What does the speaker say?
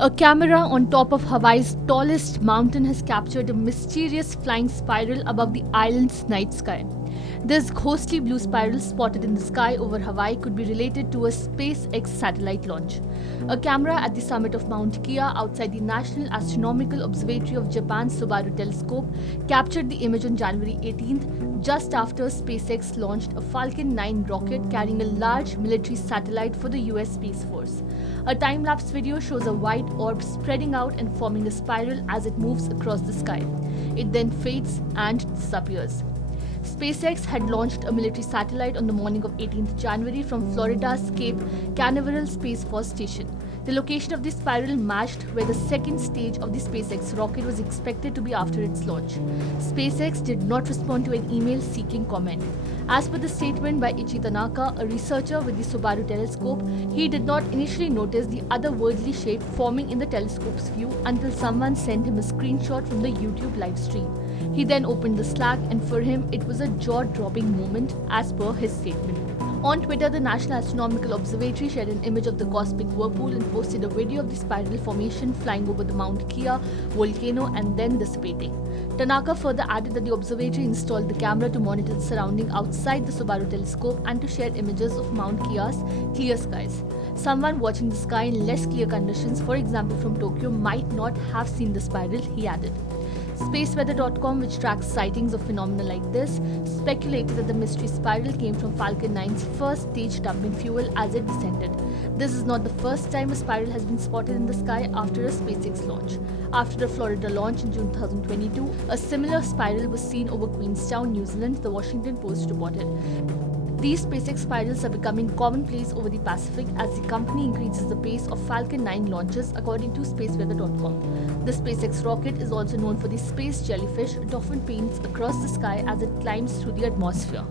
A camera on top of Hawaii's tallest mountain has captured a mysterious flying spiral above the island's night sky. This ghostly blue spiral spotted in the sky over Hawaii could be related to a SpaceX satellite launch. A camera at the summit of Mount Kea outside the National Astronomical Observatory of Japan's Subaru telescope captured the image on January 18th, just after SpaceX launched a Falcon 9 rocket carrying a large military satellite for the US Space Force. A time-lapse video shows a white orb spreading out and forming a spiral as it moves across the sky. It then fades and disappears. SpaceX had launched a military satellite on the morning of 18th January from Florida's Cape Canaveral Space Force Station. The location of the spiral matched where the second stage of the SpaceX rocket was expected to be after its launch. SpaceX did not respond to an email seeking comment. As per the statement by Ichi Tanaka, a researcher with the Subaru telescope, he did not initially notice the otherworldly shape forming in the telescope's view until someone sent him a screenshot from the YouTube live stream. He then opened the Slack, and for him it was a jaw-dropping moment, as per his statement. On Twitter, the National Astronomical Observatory shared an image of the cosmic whirlpool and posted a video of the spiral formation flying over the Mount Kea volcano and then dissipating. Tanaka further added that the observatory installed the camera to monitor the surrounding outside the Subaru telescope and to share images of Mount Kea's clear skies. Someone watching the sky in less clear conditions, for example from Tokyo, might not have seen the spiral, he added. Spaceweather.com, which tracks sightings of phenomena like this, speculated that the mystery spiral came from Falcon 9's first stage dumping fuel as it descended. This is not the first time a spiral has been spotted in the sky after a SpaceX launch. After the Florida launch in June 2022, a similar spiral was seen over Queenstown, New Zealand, the Washington Post reported. These SpaceX spirals are becoming commonplace over the Pacific as the company increases the pace of Falcon 9 launches, according to spaceweather.com. The SpaceX rocket is also known for the space jellyfish it often paints across the sky as it climbs through the atmosphere.